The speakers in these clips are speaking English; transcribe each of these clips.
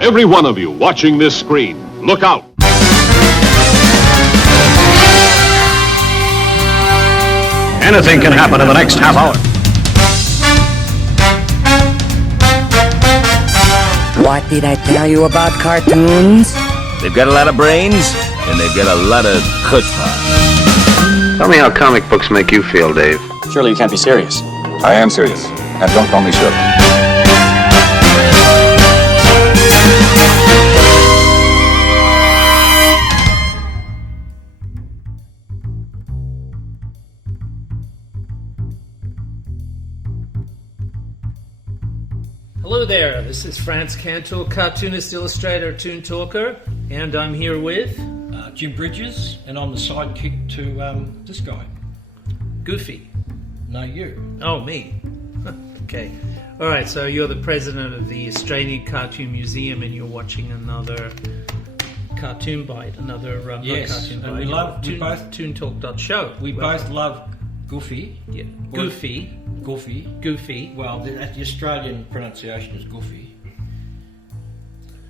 Every one of you watching this screen, look out. Anything can happen in the next half hour. What did I tell you about cartoons? They've got a lot of brains, and they've got a lot of chutzpah. Tell me how comic books make you feel, Dave. Surely you can't be serious. I am serious, and don't call me Shirley. Hello there, this is Frantz, Kantor, cartoonist, illustrator, toon talker, and I'm here with... Jim Bridges, and I'm the sidekick to this guy. Goofy. No, you. Oh, me. Okay. Alright, so you're the president of the Australian Cartoon Museum and you're watching another cartoon bite, another yes, cartoon and bite. we love ToonTalk.Show. We both love Goofy. Yeah. Goofy. Goofy. Well, the Australian pronunciation is Goofy.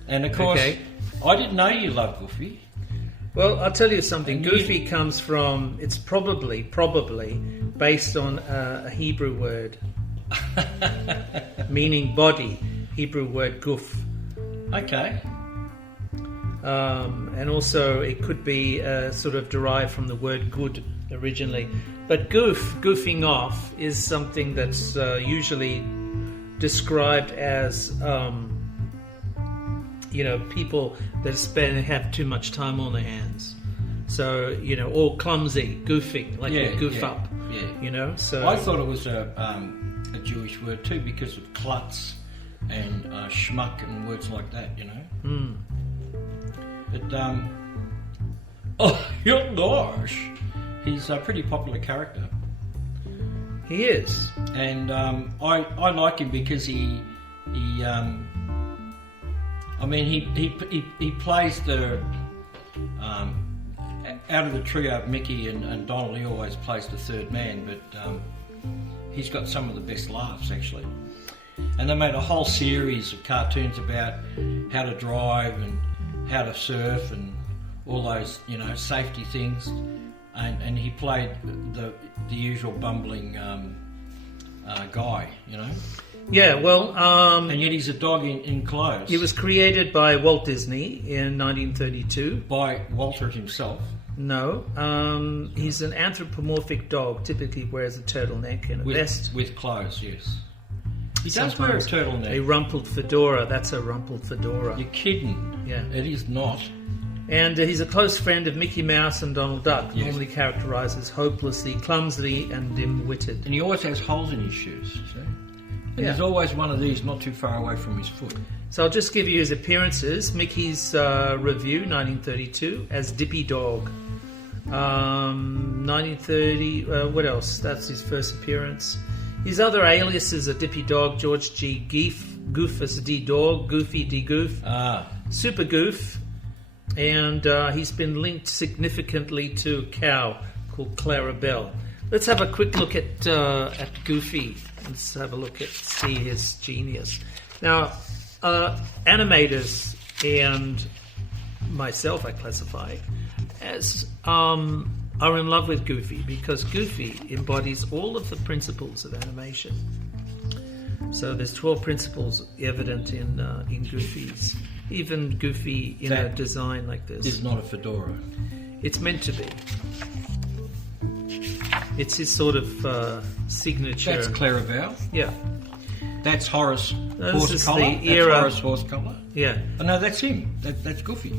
And of course, okay. I didn't know you loved Goofy. Well, I'll tell you something. Goofy comes from, it's probably based on a Hebrew word meaning body. Hebrew word goof. Okay. And also it could be sort of derived from the word good originally. But goofing off, is something that's usually described as, people that have too much time on their hands. So, or clumsy, goofing, like you goof up. Yeah. So I thought it was a Jewish word too because of klutz and schmuck and words like that, But, your gosh, he's a pretty popular character. He is. And I like him because he plays the out of the trio, Mickey and Donald, he always plays the third man, but he's got some of the best laughs actually. And they made a whole series of cartoons about how to drive and how to surf and all those safety things, and he played the usual bumbling guy, Yeah, well... and yet he's a dog in clothes. It was created by Walt Disney in 1932. By Walter himself? No. He's an anthropomorphic dog, typically wears a turtleneck and a vest. With clothes, yes. He does wear a turtleneck. A rumpled fedora, that's a rumpled fedora. You're kidding. Yeah. It is not. And he's a close friend of Mickey Mouse and Donald Duck, normally characterised as hopelessly, clumsily and dim-witted. And he always has holes in his shoes, see? And there's always one of these not too far away from his foot. So I'll just give you his appearances. Mickey's Review, 1932, as Dippy Dog. 1930, what else? That's his first appearance. His other aliases are Dippy Dog, George G. Goofus D. Dog, Goofy D. Goof, Super Goof, and he's been linked significantly to a cow called Clara Bell. Let's have a quick look at Goofy. Let's have a look at see his genius. Now, animators and myself, I classify as are in love with Goofy because Goofy embodies all of the principles of animation. So there's 12 principles evident in Goofy's. Even Goofy in a design like this is not a fedora. It's meant to be. It's his sort of signature. That's Clarabelle? Yeah. That's Horace Horse Horse Collar? The era. That's Horace Horse Collar? Yeah. Oh, no, that's him. That's Goofy.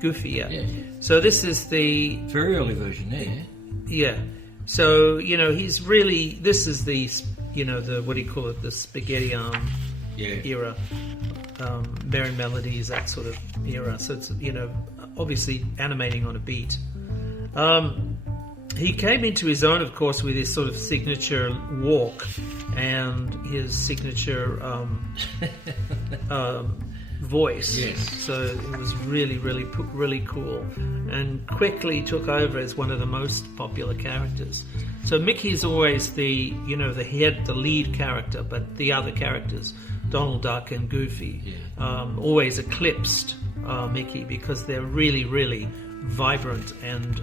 Goofy, yeah. So this is the... very early version there. Yeah. So, he's really... This is the, the, what do you call it, the spaghetti arm era. Merry Melodies, that sort of era. So it's, obviously animating on a beat. He came into his own, of course, with his sort of signature walk and his signature voice. Yes. So it was really cool, and quickly took over as one of the most popular characters. So Mickey's always the, the head, the lead character, but the other characters Donald Duck and Goofy always eclipsed Mickey because they're really, really vibrant and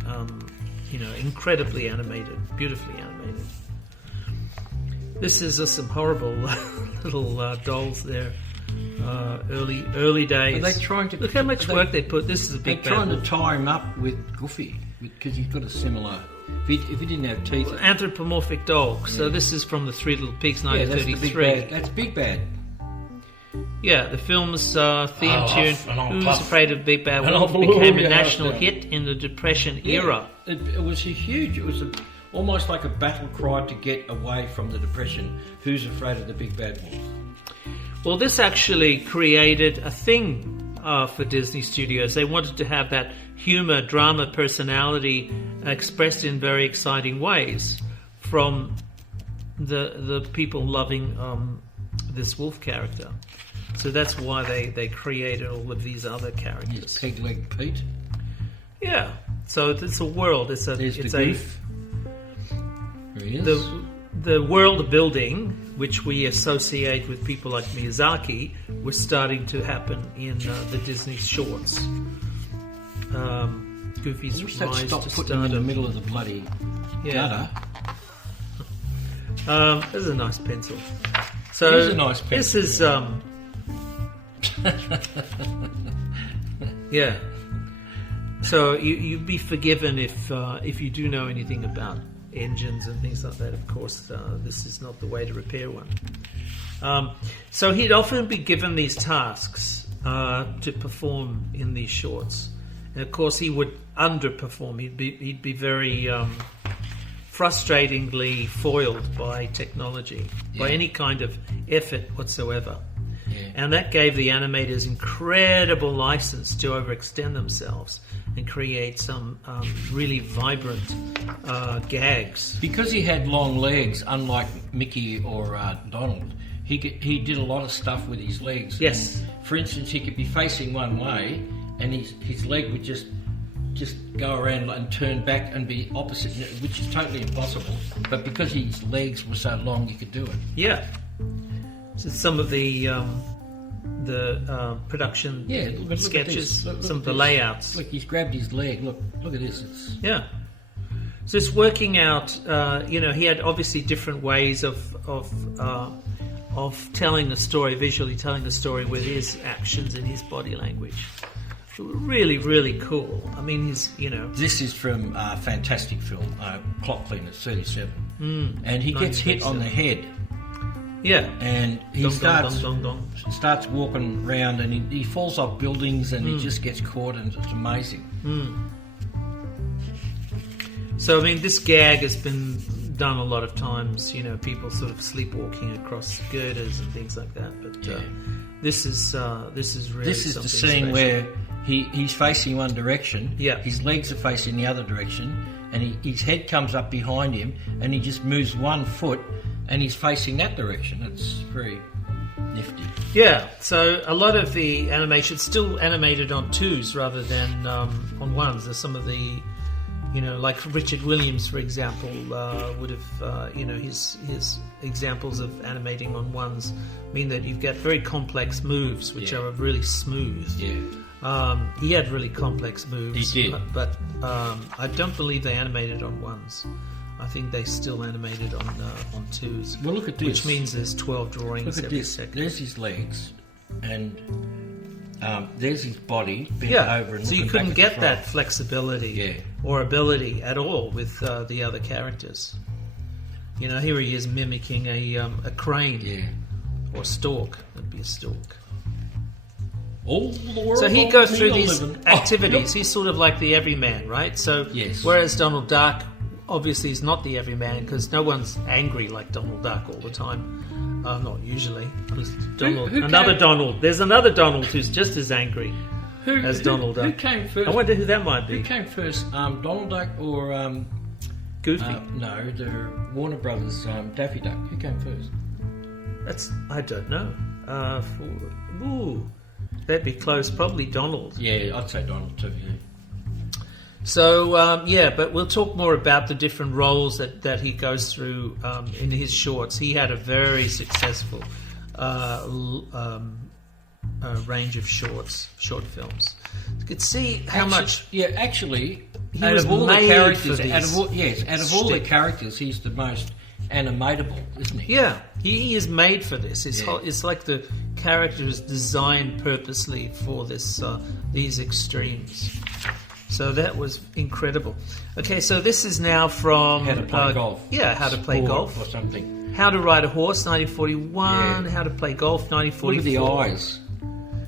incredibly animated, beautifully animated. This is some horrible little dolls there. Early days. Are they trying to look how much work they put? This is a big. They're trying to tie him up with Goofy because he's got a similar. If he didn't have teeth, anthropomorphic dog. So this is from the Three Little Pigs, 1933. That's Big Bad. Yeah, the film's theme tune, Who's Afraid of Big Bad Wolf, Wolf became a national hit in the Depression era. It was almost like a battle cry to get away from the Depression. Who's Afraid of the Big Bad Wolf? Well, this actually created a thing for Disney Studios. They wanted to have that humor, drama, personality expressed in very exciting ways from the people loving this wolf character. So that's why they created all of these other characters. Peg Leg Pete. Yeah. So it's a world. It's Goof. There he is. The world building, which we associate with people like Miyazaki, was starting to happen in the Disney shorts. Goofy's rise stop to putting him in the stardom. middle of the bloody gutter. This is a nice pencil. So It is a nice pencil. This is yeah. So you'd be forgiven if you do know anything about engines and things like that. Of course, this is not the way to repair one. So he'd often be given these tasks to perform in these shorts, and of course he would underperform. He'd be very frustratingly foiled by technology, by any kind of effort whatsoever. And that gave the animators incredible license to overextend themselves and create some really vibrant gags. Because he had long legs, unlike Mickey or Donald, he did a lot of stuff with his legs. Yes. And for instance, he could be facing one way, and his leg would just go around and turn back and be opposite, which is totally impossible. But because his legs were so long, he could do it. Yeah. So some of the production look at sketches, this. Look some at of the this. layouts. Look, he's grabbed his leg. Look at this. Yeah. So it's working out. He had obviously different ways of telling the story, visually telling the story with his actions and his body language. Really, really cool. I mean, This is from a fantastic film, Clock Cleaners, 37. And he gets hit on the head. Yeah. And he Dong, starts dong, dong, dong. starts walking around, and he falls off buildings, and he just gets caught, and it's amazing. So, I mean, this gag has been done a lot of times, people sort of sleepwalking across girders and things like that. But this is really This is something the scene special. where he's facing one direction, Yeah. his legs are facing the other direction, and his head comes up behind him, and he just moves one foot, and he's facing that direction. It's very nifty. Yeah, so a lot of the animation's still animated on 2s rather than on 1s. There's some of the, like Richard Williams, for example, would have, his examples of animating on 1s mean that you've got very complex moves, which are really smooth. Yeah. He had really complex moves. He did. But I don't believe they animated on 1s. I think they still animated on 2s. Well, look at this. Which means there's 12 drawings Look at every this. second. There's his legs, and there's his body bent Yeah, over and so you looking couldn't back at get the that front. flexibility or ability at all with the other characters. Here he is mimicking a crane or stork. That'd be a stork. All the world So he goes through will these live in- activities. He's sort of like the everyman, right? So Yes. whereas Donald Duck obviously is not the everyman because no one's angry like Donald Duck all the time. Not usually. There's another came- Donald. There's another Donald who's just as angry as Donald Duck. Who came first? I wonder who that might be. Who came first, Donald Duck or Goofy. no, the Warner Brothers Daffy Duck? Who came first? I don't know. That'd be close. Probably Donald. Yeah, I'd say Donald too. Yeah. So, but we'll talk more about the different roles that he goes through in his shorts. He had a very successful range of short films. You could see how much. Yeah, actually, he out was of all the made characters, for out these of all the characters, he's the most animatable, isn't he? Yeah, he is made for this. It's like the character is designed purposely for this these extremes. So that was incredible. Okay, so this is now from How to Play Golf. Yeah, How to Play Golf or something. How to Ride a Horse, 1941. Yeah. How to Play Golf, 1944. Look at the eyes.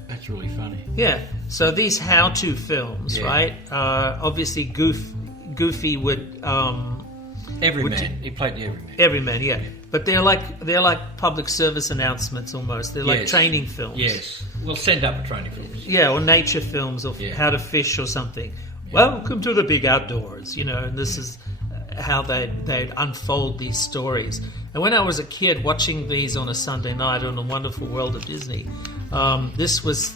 That's really funny. Yeah. So these how-to films, Yeah. right? Obviously, Goofy would. Everyman. He played the Everyman. Everyman, yeah. But they're like public service announcements almost. They're like Yes. training films. Yes. We'll send up a training film. Yeah, or nature films, or Yeah. how to fish or something. Welcome to the big outdoors, and this is how they'd unfold these stories. And when I was a kid watching these on a Sunday night on The Wonderful World of Disney, this was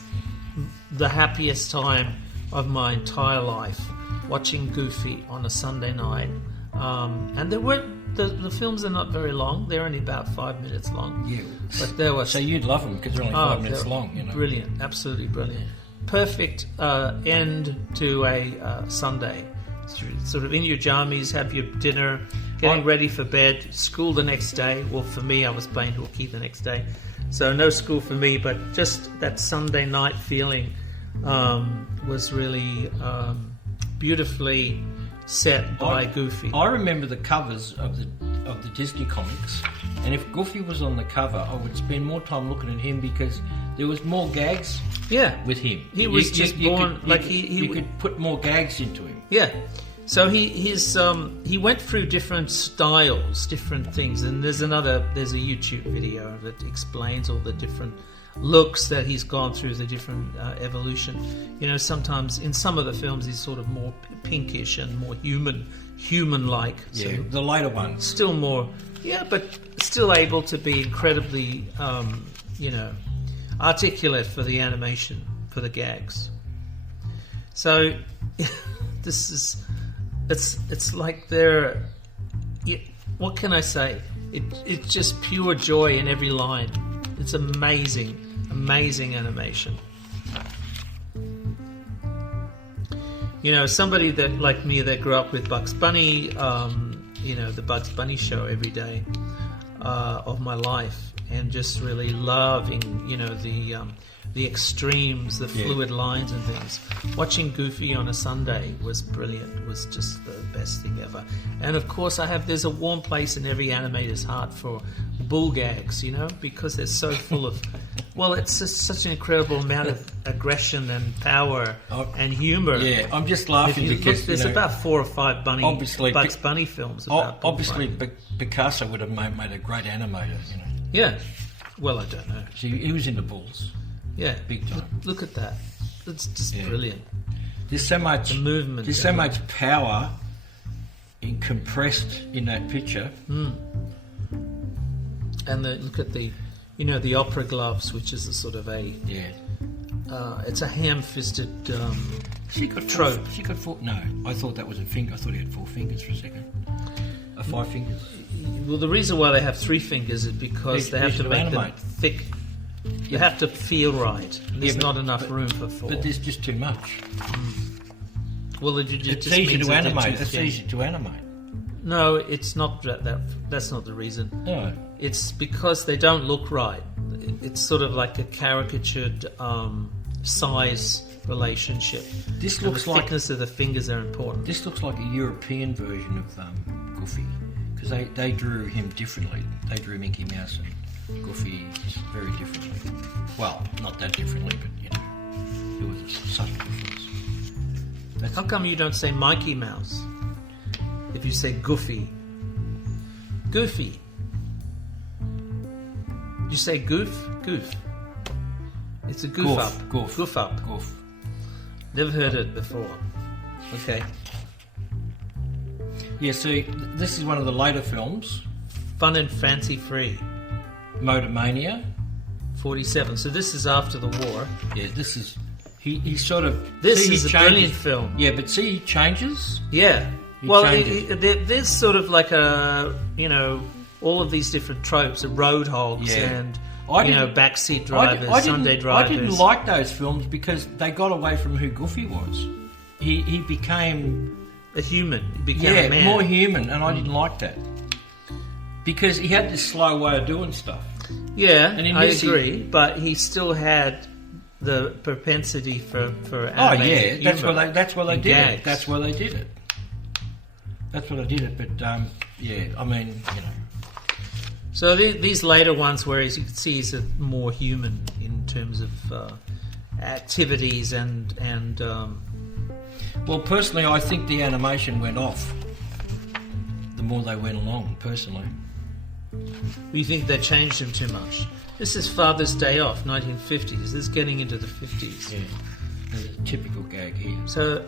the happiest time of my entire life, watching Goofy on a Sunday night. And there weren't the films are not very long; they're only about 5 minutes long. Yeah. But there was So you'd love them because they're only 5 minutes long, Brilliant, absolutely brilliant. Perfect end to a Sunday. Sort of in your jammies, have your dinner, getting ready for bed, school the next day. Well, for me, I was playing hooky the next day. So no school for me, but just that Sunday night feeling was really beautifully set by Goofy. I remember the covers of the Disney comics, and if Goofy was on the cover, I would spend more time looking at him because there was more gags with him. He was born you could put more gags into him. Yeah. So he went through different styles, different things, and there's a YouTube video that explains all the different looks that he's gone through, the different evolution. Sometimes in some of the films he's sort of more pinkish and more human-like. Yeah, So the later ones. still more, but still able to be incredibly, articulate for the animation, for the gags. So this is, it's like they're, what can I say? It's just pure joy in every line. It's amazing animation. Somebody that like me that grew up with Bugs Bunny, the Bugs Bunny show every day of my life, and just really loving, the extremes, the fluid lines and things. Watching Goofy on a Sunday was brilliant. It was just the best thing ever. And of course, there's a warm place in every animator's heart for bull gags, because they're so full of, it's just such an incredible amount of aggression and power and humour. Yeah, I'm just laughing because there's about 4 or 5 Bugs Bunny films about obviously Picasso would have made a great animator, Yeah. Well, I don't know. He was into bulls. Yeah, big time. Look at that. It's just brilliant. There's so much movement. There's so much power compressed in that picture. And look at the opera gloves, which is a sort of a it's a ham-fisted trope. She got 4. No, I thought that was a finger. I thought he had 4 fingers for a second. 5 fingers. Well, the reason why they have 3 fingers is because they have to make them thick. You have to feel right. There's not enough room for 4. But there's just too much. Well, it's easy to animate. It's easy to animate. No, it's not that. That's not the reason. No. It's because they don't look right. It's sort of like a caricatured size relationship. This looks like thickness of the fingers are important. This looks like a European version of Goofy because they drew him differently. They drew Mickey Mouse and Goofy very differently. Well, not that differently, but there was a subtle difference. How come you don't say Mikey Mouse if you say Goofy? Goofy. You say goof? Goof. It's a goof up. Goof. Goof up. Goof. Never heard it before. Okay. Yeah, so this is one of the later films. Fun and Fancy Free. Motor Mania. 47. So this is after the war. Yeah, this is... He sort of... This is a brilliant film. Yeah, but see, he changes. Yeah. There's sort of like a, all of these different tropes, roadhogs and backseat drivers, Sunday drivers. I didn't like those films because they got away from who Goofy was. He became a human. He became a man. More human, and I didn't like that because he had this slow way of doing stuff. Yeah, and I agree, but he still had the propensity for animated humor. That's why they did Gags. it. That's why they did it. That's why they did it. But I mean, So these later ones, where as you can see, he's more human in terms of activities and. Well, personally, I think the animation went off the more they went along. Personally, You think they changed him too much? This is Father's Day Off, 1950s. This is getting into the 50s. yeah, there's a typical gag here. So,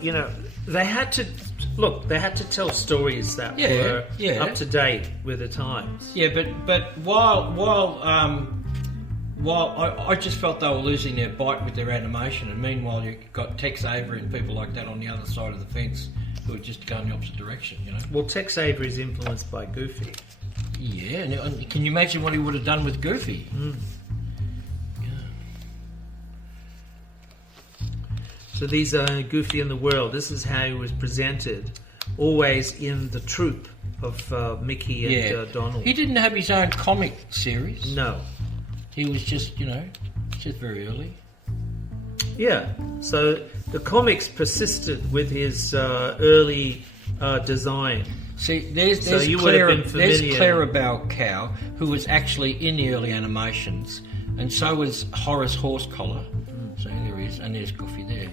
they had to tell stories that were up to date with the times. Yeah, but while I just felt they were losing their bite with their animation, and meanwhile you got Tex Avery and people like that on the other side of the fence who were just going the opposite direction. Well, Tex Avery is influenced by Goofy. Yeah, and can you imagine what he would have done with Goofy? So these are Goofy in the World. This is how he was presented, always in the troupe of Mickey and Donald. He didn't have his own comic series. No. He was just very early. Yeah. So the comics persisted with his early design. See, there's Clarabelle Cow, who was actually in the early animations, and so was Horace Horsecollar. So there he is, and there's Goofy there.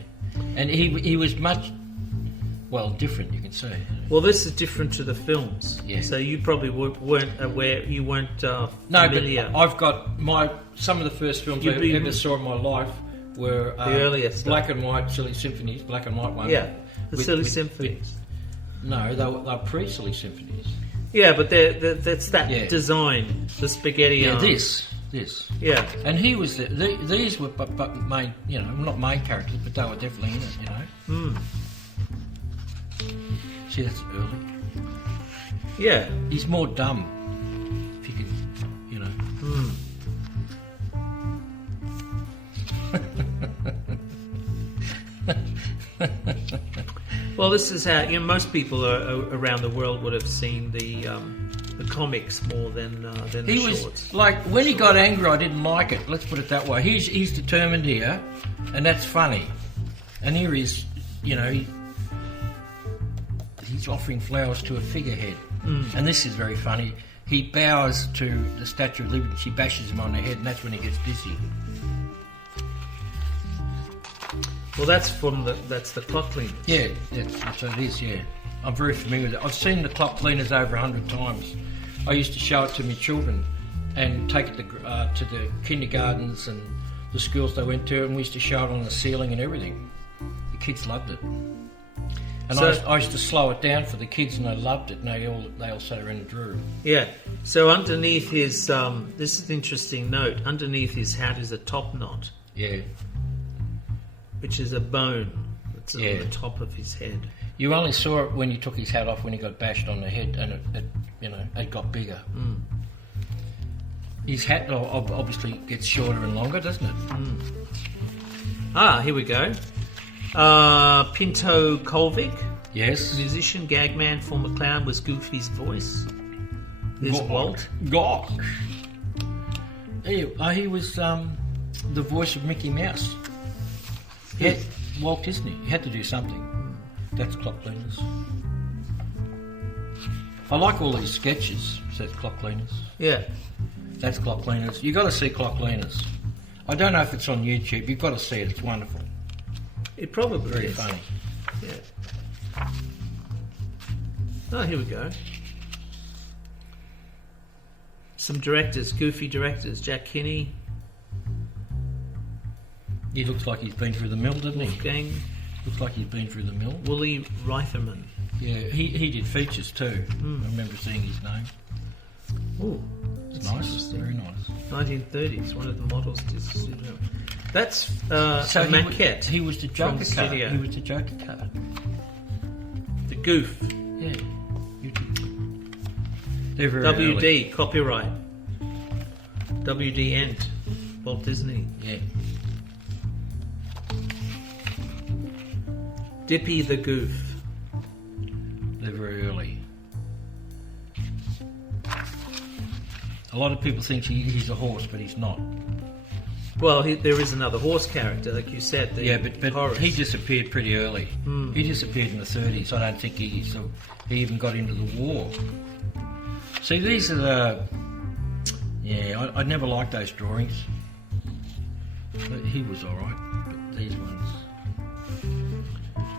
And he was much, different, you can say. Well, this is different to the films. Yeah. So you probably weren't aware, you weren't familiar. No, but I've got some of the first films I ever saw in my life were the earliest black and white Silly Symphonies, black and white ones. Yeah, the Silly Symphonies. No, they were pre-Silly Symphonies. Yeah, but that's that design, the spaghetti arms. This. Yeah. And he was these were but main, not main characters, but they were definitely in it, See, that's early. Yeah. He's more dumb, if you can, Well, this is how most people around the world would have seen the comics more than the shorts. Was like when he got angry, I didn't like it. Let's put it that way. He's determined here, and that's funny. And here he's offering flowers to a figurehead, and this is very funny. He bows to the Statue of Liberty. She bashes him on the head, and that's when he gets dizzy. Well, that's the clock cleaners. Yeah, that's what it is. Yeah, I'm very familiar with it. I've seen the clock cleaners over 100 times. I used to show it to my children and take it to the kindergartens and the schools they went to, and we used to show it on the ceiling and everything. The kids loved it. And I used to slow it down for the kids, and they loved it. And they all sat around and drew. Yeah. So underneath his, this is an interesting note. Underneath his hat is a top knot. Yeah. Which is a bone that's on the top of his head. You only saw it when he took his hat off when he got bashed on the head, and it got bigger. His hat obviously gets shorter and longer, doesn't it? Here we go. Pinto Colvig. Yes. Musician, gag man, former clown, was Goofy's voice. There's Walt. Gosh. He was the voice of Mickey Mouse. Yeah, Walt Disney. He had to do something. That's Clock Cleaners. I like all these sketches. Says Clock Cleaners. Yeah. That's Clock Cleaners. You've got to see Clock Cleaners. I don't know if it's on YouTube. You've got to see it. It's wonderful. It probably Very is. funny. Yeah. Oh, here we go. Some directors, Goofy directors. Jack Kinney. He looks like he's been through the mill, doesn't he? Wolfgang. Looks like he's been through the mill. Wooly Reitherman. Yeah, he did features too. I remember seeing his name. Oh, it's nice. Very nice. 1930s. One of the models did. That's So a maquette. He was the Joker card. studio. He was the Joker card. The Goof. Yeah. They're very WD early. copyright. WD end. Walt Disney. Yeah. Dippy the Goof. They're very early. A lot of people think he's a horse, but he's not. Well, there is another horse character, like you said. But Horace. he disappeared pretty early. He disappeared in the 30s. I don't think he even got into the war. See, these are the... Yeah, I never liked those drawings. But he was all right, but these ones...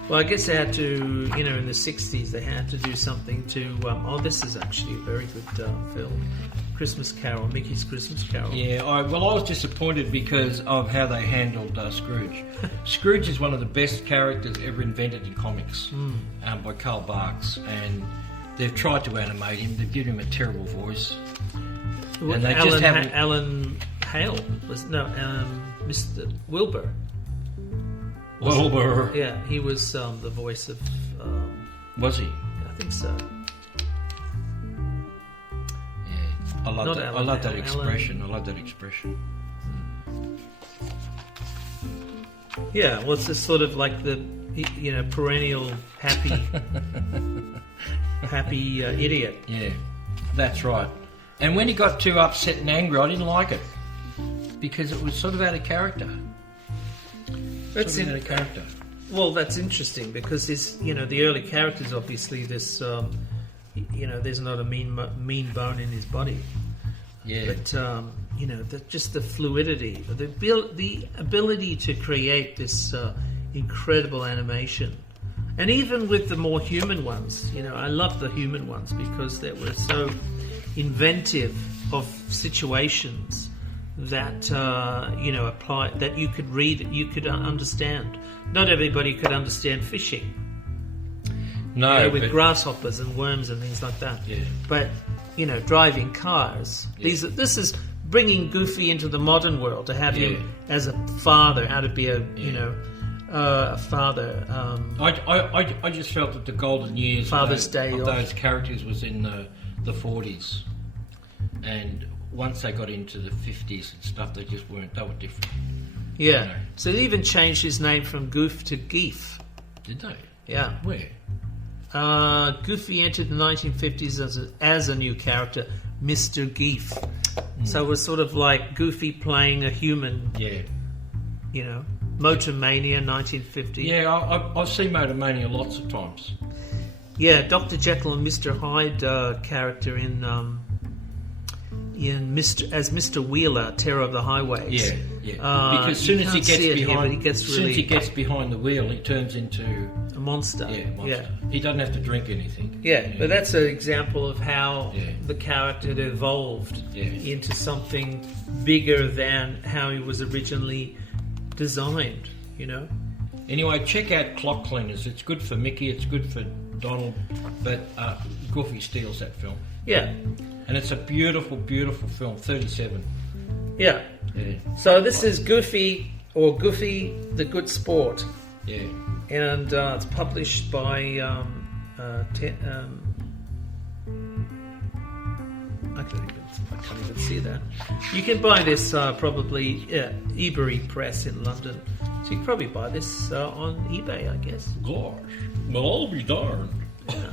Well, I guess they had to, in the 60s, they had to do something to... this is actually a very good film. Christmas Carol, Mickey's Christmas Carol. Yeah, I was disappointed because of how they handled Scrooge. Scrooge is one of the best characters ever invented in comics by Carl Barks, and they've tried to animate him. They've given him a terrible voice. And they just haven't... Alan Hale was... No, Mr. Wilbur. Wilbur. Yeah, he was the voice of... was he? I think so. I love that expression. I love that expression. Yeah, well, it's just sort of like the, perennial happy idiot. Yeah, that's right. And when he got too upset and angry, I didn't like it because it was sort of out of character. That's out of character. Well, that's interesting because the early characters, obviously, this. There's not a mean bone in his body. Yeah. But just the fluidity, the ability to create this incredible animation, and even with the more human ones, I love the human ones because they were so inventive of situations that apply that you could read, you could understand. Not everybody could understand fishing. No, with grasshoppers and worms and things like that. Yeah. But driving cars. Yeah. This is bringing Goofy into the modern world to have him as a father, how to be a father. I just felt that the golden years Father's of Day those characters was in the 40s, and once they got into the 50s and stuff, they just weren't. They were different. Yeah. So they even changed his name from Goof to Geef. Did they? Yeah. Where? Goofy entered the 1950s as a new character, Mr. Geef. So it was sort of like Goofy playing a human. Yeah. Motor Mania, 1950. Yeah, I've seen Motor Mania lots of times. Yeah, Dr. Jekyll and Mr. Hyde character in Mr. Wheeler, Terror of the Highways. Yeah. Because as soon as he gets behind the wheel, he turns into a monster. Yeah, monster. Yeah. He doesn't have to drink anything. Yeah, but that's an example of how the character had evolved into something bigger than how he was originally designed. Anyway, check out Clock Cleaners. It's good for Mickey. It's good for Donald. But Goofy steals that film. Yeah. And it's a beautiful, beautiful film, 37. Yeah. So this is Goofy, or Goofy the Good Sport. Yeah. And it's published by... I can't even see that. You can buy this probably Ebury Press in London. So you can probably buy this on eBay, I guess. Gosh. Well, I'll be darned.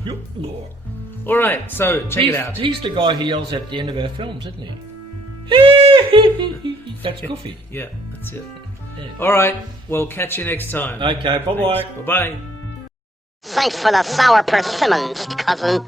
Yeah. All right, so check it out. He's the guy who yells at the end of our films, isn't he? That's Goofy. Yeah, that's it. Yeah. All right, we'll catch you next time. Okay, bye-bye. Bye-bye. Thanks for the sour persimmons, cousin.